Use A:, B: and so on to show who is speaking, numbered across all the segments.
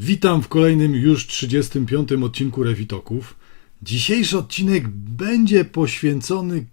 A: Witam w kolejnym już 35 odcinku Revitoków. Dzisiejszy odcinek będzie poświęcony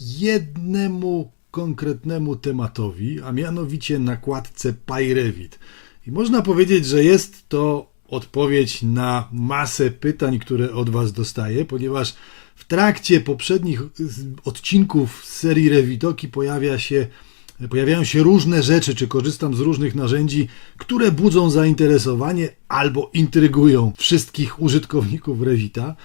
A: jednemu konkretnemu tematowi, a mianowicie nakładce PyRevit. I można powiedzieć, że jest to odpowiedź na masę pytań, które od Was dostaję, ponieważ w trakcie poprzednich odcinków serii Revitoki pojawia się Pojawiają się różne rzeczy, czy korzystam z różnych narzędzi, które budzą zainteresowanie albo intrygują wszystkich użytkowników Revita,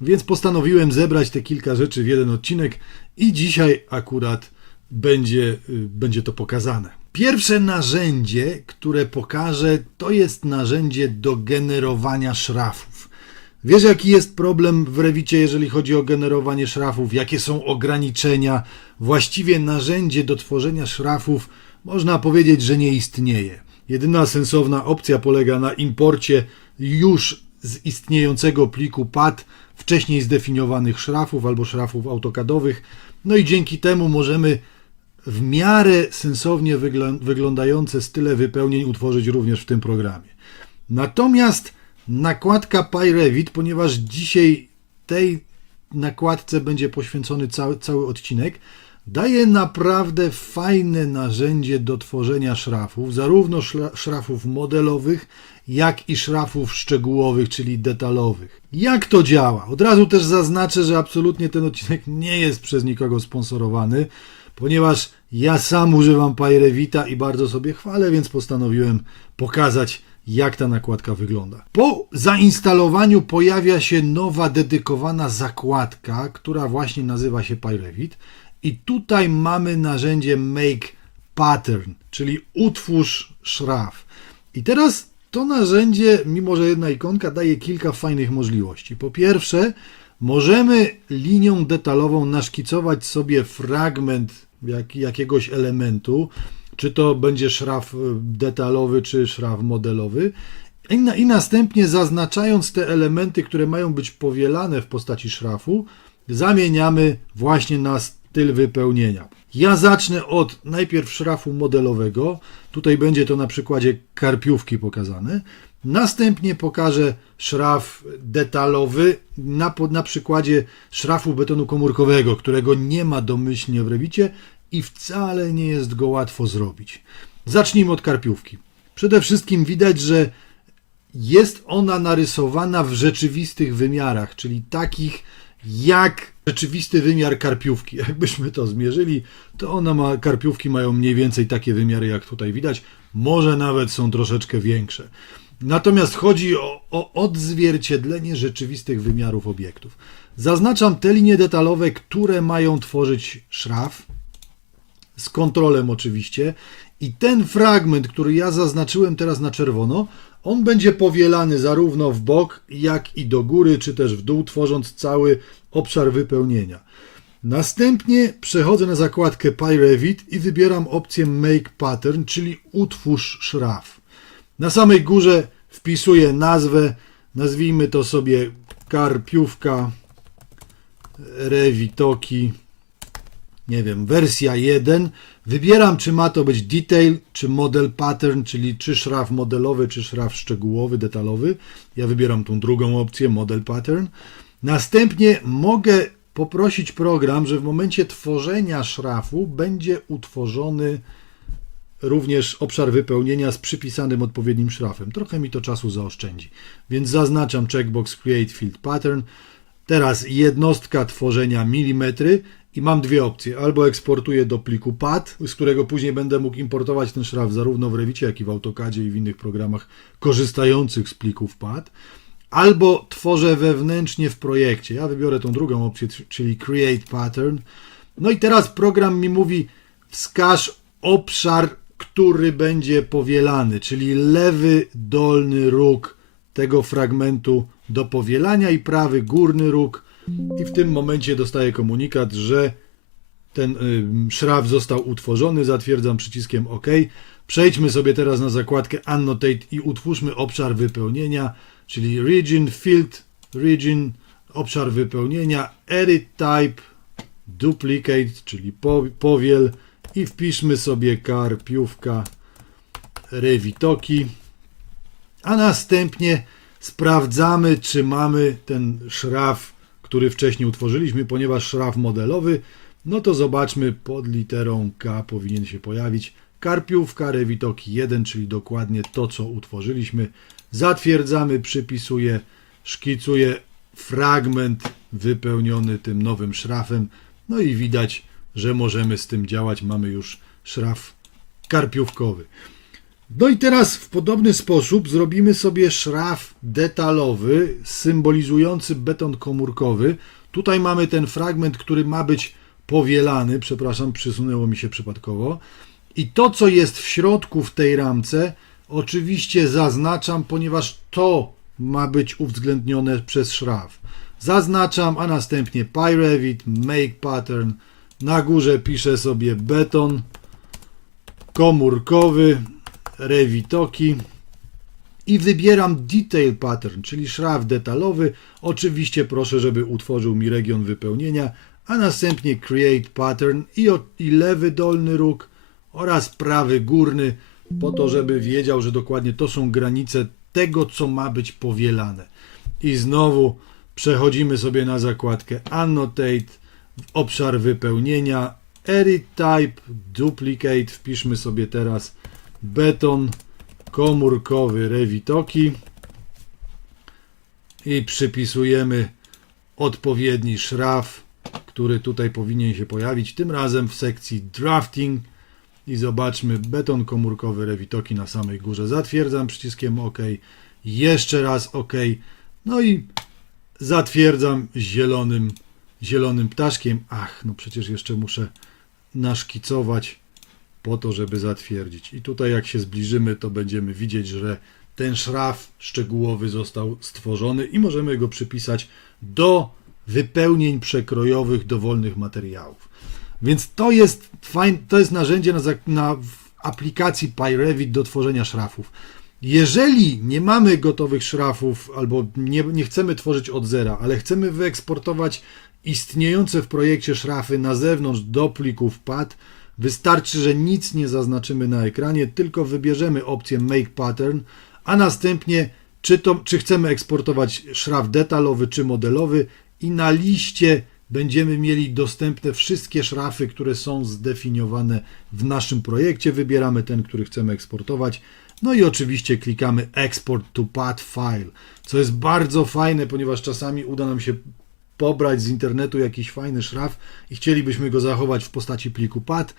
A: więc postanowiłem zebrać te kilka rzeczy w jeden odcinek i dzisiaj akurat będzie, y, będzie to pokazane. Pierwsze narzędzie, które pokażę, to jest narzędzie do generowania szrafów. Wiesz, jaki jest problem w Rewicie, jeżeli chodzi o generowanie szrafów? Jakie są ograniczenia? Właściwie narzędzie do tworzenia szrafów można powiedzieć, że nie istnieje. Jedyna sensowna opcja polega na imporcie już z istniejącego pliku PAD wcześniej zdefiniowanych szrafów albo szrafów autokadowych. No i dzięki temu możemy w miarę sensownie wyglą- wyglądające style wypełnień utworzyć również w tym programie. Natomiast nakładka PyRevit, ponieważ dzisiaj tej nakładce będzie poświęcony cały, cały odcinek, daje naprawdę fajne narzędzie do tworzenia szrafów, zarówno szrafów modelowych, jak i szrafów szczegółowych, czyli detalowych. Jak to działa? Od razu też zaznaczę, że absolutnie ten odcinek nie jest przez nikogo sponsorowany, ponieważ ja sam używam PyRevita i bardzo sobie chwalę, więc postanowiłem pokazać, jak ta nakładka wygląda. Po zainstalowaniu pojawia się nowa dedykowana zakładka, która właśnie nazywa się PyRevit i tutaj mamy narzędzie Make Pattern, czyli utwórz szraf. I teraz to narzędzie, mimo że jedna ikonka, daje kilka fajnych możliwości. Po pierwsze, możemy linią detalową naszkicować sobie fragment jak, jakiegoś elementu, czy to będzie szraf y, detalowy, czy szraf modelowy. I, na, I następnie zaznaczając te elementy, które mają być powielane w postaci szrafu, zamieniamy właśnie na styl wypełnienia. Ja zacznę od najpierw szrafu modelowego. Tutaj będzie to na przykładzie karpiówki pokazane. Następnie pokażę szraf detalowy na, na przykładzie szrafu betonu komórkowego, którego nie ma domyślnie w Rewicie i wcale nie jest go łatwo zrobić. Zacznijmy od karpiówki. Przede wszystkim widać, że jest ona narysowana w rzeczywistych wymiarach, czyli takich jak rzeczywisty wymiar karpiówki. Jakbyśmy to zmierzyli, to ona ma, karpiówki mają mniej więcej takie wymiary, jak tutaj widać. Może nawet są troszeczkę większe. Natomiast chodzi o, o odzwierciedlenie rzeczywistych wymiarów obiektów. Zaznaczam te linie detalowe, które mają tworzyć szraf, z kontrolem oczywiście. I ten fragment, który ja zaznaczyłem teraz na czerwono, on będzie powielany zarówno w bok, jak i do góry, czy też w dół, tworząc cały obszar wypełnienia. Następnie przechodzę na zakładkę PyRevit i wybieram opcję Make Pattern, czyli utwórz szraf. Na samej górze wpisuję nazwę, nazwijmy to sobie karpiówka Revitoki nie wiem, wersja 1. Wybieram, czy ma to być detail, czy model pattern, czyli czy szraf modelowy, czy szraf szczegółowy, detalowy. Ja wybieram tą drugą opcję, model pattern. Następnie mogę poprosić program, że w momencie tworzenia szrafu będzie utworzony również obszar wypełnienia z przypisanym odpowiednim szrafem. Trochę mi to czasu zaoszczędzi. Więc zaznaczam checkbox Create Field Pattern. Teraz jednostka tworzenia milimetry i mam dwie opcje. Albo eksportuję do pliku PAD, z którego później będę mógł importować ten szraf zarówno w Rewicie, jak i w AutoCADzie i w innych programach korzystających z plików PAD. Albo tworzę wewnętrznie w projekcie. Ja wybiorę tą drugą opcję, czyli Create Pattern. No i teraz program mi mówi wskaż obszar, który będzie powielany, czyli lewy dolny róg tego fragmentu do powielania i prawy górny róg. I w tym momencie dostaję komunikat, że ten szraf został utworzony. Zatwierdzam przyciskiem OK. Przejdźmy sobie teraz na zakładkę Annotate i utwórzmy obszar wypełnienia, czyli Region, Field, Region, obszar wypełnienia, Edit Type, Duplicate, czyli po, powiel i wpiszmy sobie karpiówka Revitoki. a następnie sprawdzamy, czy mamy ten szraf, który wcześniej utworzyliśmy, ponieważ szraf modelowy, no to zobaczmy, pod literą K powinien się pojawić karpiówka Revitoki 1, czyli dokładnie to, co utworzyliśmy. Zatwierdzamy, przypisuję, szkicuję fragment wypełniony tym nowym szrafem, no i widać, że możemy z tym działać. Mamy już szraf karpiówkowy. No i teraz w podobny sposób zrobimy sobie szraf detalowy, symbolizujący beton komórkowy. Tutaj mamy ten fragment, który ma być powielany, przepraszam, przysunęło mi się przypadkowo. I to, co jest w środku w tej ramce, oczywiście zaznaczam, ponieważ to ma być uwzględnione przez szraf. Zaznaczam, a następnie Pyrevit, Make Pattern. Na górze piszę sobie beton komórkowy, Revitoki i wybieram Detail Pattern, czyli szraf detalowy. Oczywiście proszę, żeby utworzył mi region wypełnienia, a następnie Create Pattern i, o, i lewy dolny róg oraz prawy górny, po to, żeby wiedział, że dokładnie to są granice tego, co ma być powielane. I znowu przechodzimy sobie na zakładkę Annotate, obszar wypełnienia, Edit Type, Duplicate, wpiszmy sobie teraz beton komórkowy Revitoki i przypisujemy odpowiedni szraf, który tutaj powinien się pojawić, tym razem w sekcji Drafting i zobaczmy beton komórkowy Revitoki na samej górze. Zatwierdzam przyciskiem OK, jeszcze raz OK, no i zatwierdzam zielonym, zielonym ptaszkiem. Ach, no przecież jeszcze muszę naszkicować po to, żeby zatwierdzić. I tutaj jak się zbliżymy, to będziemy widzieć, że ten szraf szczegółowy został stworzony i możemy go przypisać do wypełnień przekrojowych dowolnych materiałów. Więc to jest fajne, to jest narzędzie na, na aplikacji PyRevit do tworzenia szrafów. Jeżeli nie mamy gotowych szrafów albo nie, nie chcemy tworzyć od zera, ale chcemy wyeksportować istniejące w projekcie szrafy na zewnątrz do plików PAD, wystarczy, że nic nie zaznaczymy na ekranie, tylko wybierzemy opcję Make Pattern, a następnie czy, to, czy chcemy eksportować szraf detalowy czy modelowy i na liście będziemy mieli dostępne wszystkie szrafy, które są zdefiniowane w naszym projekcie. Wybieramy ten, który chcemy eksportować. No i oczywiście klikamy Export to PAD File, co jest bardzo fajne, ponieważ czasami uda nam się pobrać z internetu jakiś fajny szraf i chcielibyśmy go zachować w postaci pliku PAD,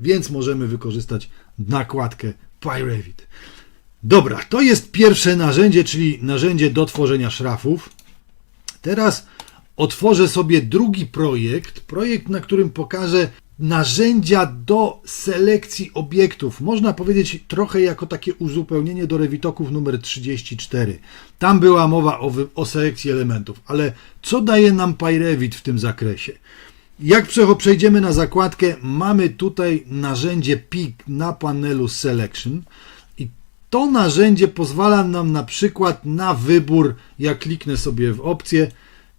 A: więc możemy wykorzystać nakładkę PyRevit. Dobra, to jest pierwsze narzędzie, czyli narzędzie do tworzenia szrafów. Teraz otworzę sobie drugi projekt, projekt, na którym pokażę narzędzia do selekcji obiektów. Można powiedzieć trochę jako takie uzupełnienie do Revitoków numer 34. Tam była mowa o, o selekcji elementów, ale co daje nam PyRevit w tym zakresie? Jak przejdziemy na zakładkę, mamy tutaj narzędzie PIK na panelu Selection i to narzędzie pozwala nam na przykład na wybór, jak kliknę sobie w opcję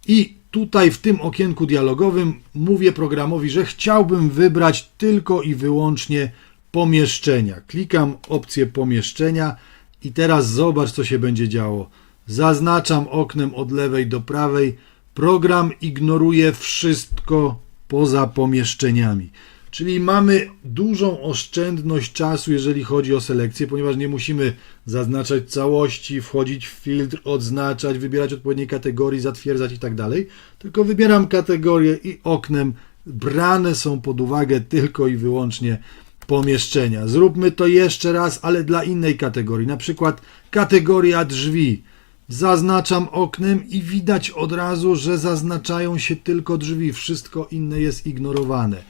A: i tutaj w tym okienku dialogowym mówię programowi, że chciałbym wybrać tylko i wyłącznie pomieszczenia. Klikam opcję pomieszczenia i teraz zobacz, co się będzie działo. Zaznaczam oknem od lewej do prawej. Program ignoruje wszystko poza pomieszczeniami. Czyli mamy dużą oszczędność czasu, jeżeli chodzi o selekcję, ponieważ nie musimy zaznaczać całości, wchodzić w filtr, odznaczać, wybierać odpowiedniej kategorii, zatwierdzać i tak dalej. Tylko wybieram kategorię i oknem brane są pod uwagę tylko i wyłącznie pomieszczenia. Zróbmy to jeszcze raz, ale dla innej kategorii, na przykład kategoria drzwi. Zaznaczam oknem i widać od razu, że zaznaczają się tylko drzwi, wszystko inne jest ignorowane.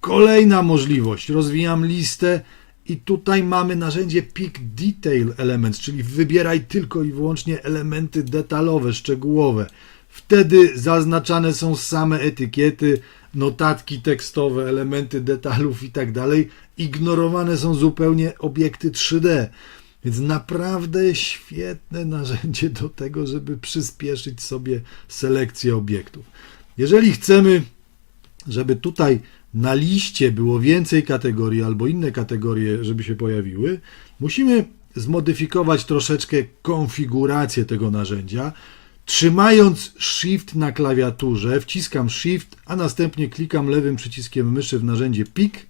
A: Kolejna możliwość, rozwijam listę i tutaj mamy narzędzie Pick Detail Elements, czyli wybieraj tylko i wyłącznie elementy detalowe, szczegółowe. Wtedy zaznaczane są same etykiety, notatki tekstowe, elementy detalów i tak dalej. Ignorowane są zupełnie obiekty 3D. Więc naprawdę świetne narzędzie do tego, żeby przyspieszyć sobie selekcję obiektów. Jeżeli chcemy, żeby tutaj na liście było więcej kategorii albo inne kategorie, żeby się pojawiły, musimy zmodyfikować troszeczkę konfigurację tego narzędzia. Trzymając Shift na klawiaturze, wciskam Shift, a następnie klikam lewym przyciskiem myszy w narzędzie PIK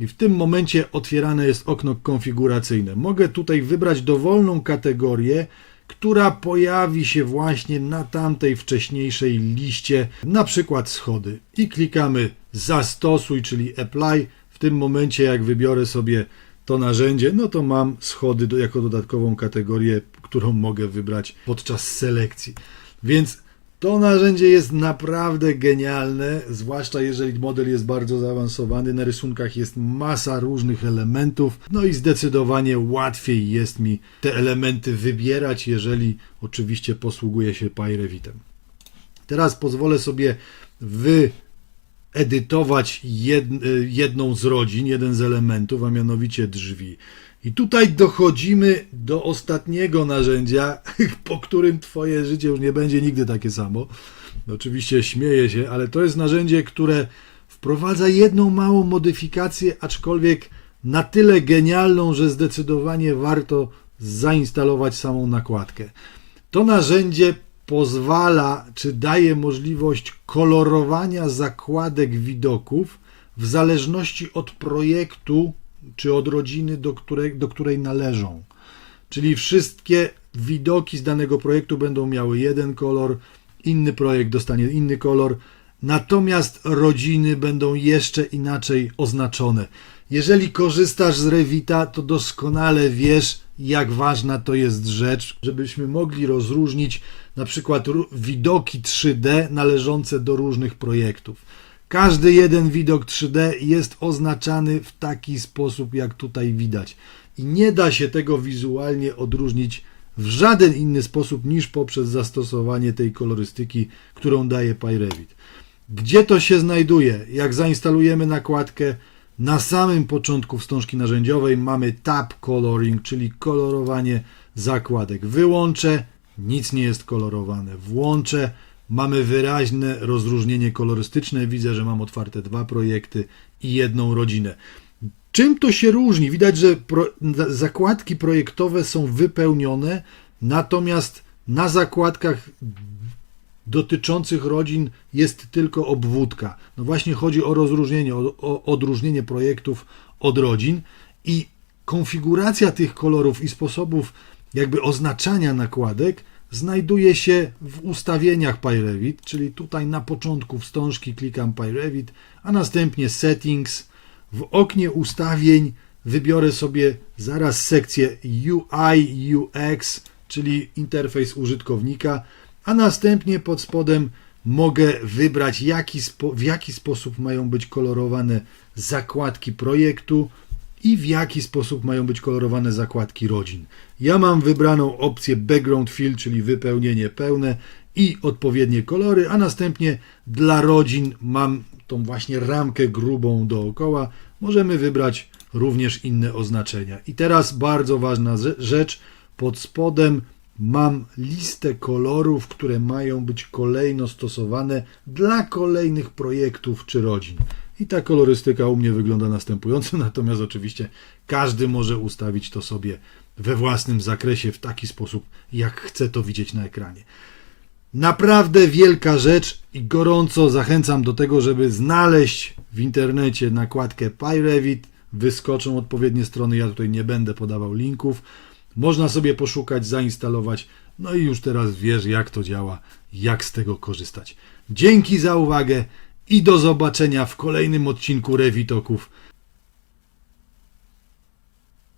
A: i w tym momencie otwierane jest okno konfiguracyjne. Mogę tutaj wybrać dowolną kategorię, która pojawi się właśnie na tamtej wcześniejszej liście, na przykład schody. I klikamy zastosuj, czyli apply. W tym momencie, jak wybiorę sobie to narzędzie, no to mam schody do, jako dodatkową kategorię, którą mogę wybrać podczas selekcji. Więc to narzędzie jest naprawdę genialne, zwłaszcza jeżeli model jest bardzo zaawansowany. Na rysunkach jest masa różnych elementów, no i zdecydowanie łatwiej jest mi te elementy wybierać, jeżeli oczywiście posługuję się Pyrevitem. Teraz pozwolę sobie wyedytować jed, jedną z rodzin, jeden z elementów, a mianowicie drzwi. I tutaj dochodzimy do ostatniego narzędzia, po którym Twoje życie już nie będzie nigdy takie samo. Oczywiście śmieję się, ale to jest narzędzie, które wprowadza jedną małą modyfikację, aczkolwiek na tyle genialną, że zdecydowanie warto zainstalować samą nakładkę. To narzędzie pozwala, czy daje możliwość kolorowania zakładek widoków w zależności od projektu, czy od rodziny, do której, do której należą. Czyli wszystkie widoki z danego projektu będą miały jeden kolor, inny projekt dostanie inny kolor, natomiast rodziny będą jeszcze inaczej oznaczone. Jeżeli korzystasz z Revita, to doskonale wiesz, jak ważna to jest rzecz, żebyśmy mogli rozróżnić na przykład widoki 3D należące do różnych projektów. Każdy jeden widok 3D jest oznaczany w taki sposób, jak tutaj widać. I nie da się tego wizualnie odróżnić w żaden inny sposób niż poprzez zastosowanie tej kolorystyki, którą daje PyRevit. Gdzie to się znajduje? Jak zainstalujemy nakładkę, na samym początku wstążki narzędziowej mamy Tab Coloring, czyli kolorowanie zakładek. Wyłączę, nic nie jest kolorowane. Włączę, mamy wyraźne rozróżnienie kolorystyczne. Widzę, że mam otwarte dwa projekty i jedną rodzinę. Czym to się różni? Widać, że pro, zakładki projektowe są wypełnione, natomiast na zakładkach dotyczących rodzin jest tylko obwódka. No właśnie chodzi o rozróżnienie, o, o odróżnienie projektów od rodzin i konfiguracja tych kolorów i sposobów jakby oznaczania nakładek znajduje się w ustawieniach PyRevit, czyli tutaj na początku wstążki klikam PyRevit, a następnie Settings. W oknie ustawień wybiorę sobie zaraz sekcję UI UX, czyli interfejs użytkownika, a następnie pod spodem mogę wybrać jaki w jaki sposób mają być kolorowane zakładki projektu i w jaki sposób mają być kolorowane zakładki rodzin. Ja mam wybraną opcję background fill, czyli wypełnienie pełne i odpowiednie kolory, a następnie dla rodzin mam tą właśnie ramkę grubą dookoła. Możemy wybrać również inne oznaczenia. I teraz bardzo ważna ze- rzecz, pod spodem mam listę kolorów, które mają być kolejno stosowane dla kolejnych projektów czy rodzin. I ta kolorystyka u mnie wygląda następująco, natomiast oczywiście każdy może ustawić to sobie we własnym zakresie w taki sposób, jak chce to widzieć na ekranie. Naprawdę wielka rzecz i gorąco zachęcam do tego, żeby znaleźć w internecie nakładkę PyRevit. Wyskoczą odpowiednie strony, ja tutaj nie będę podawał linków. Można sobie poszukać, zainstalować, no i już teraz wiesz, jak to działa, jak z tego korzystać. Dzięki za uwagę i do zobaczenia w kolejnym odcinku Revitoków.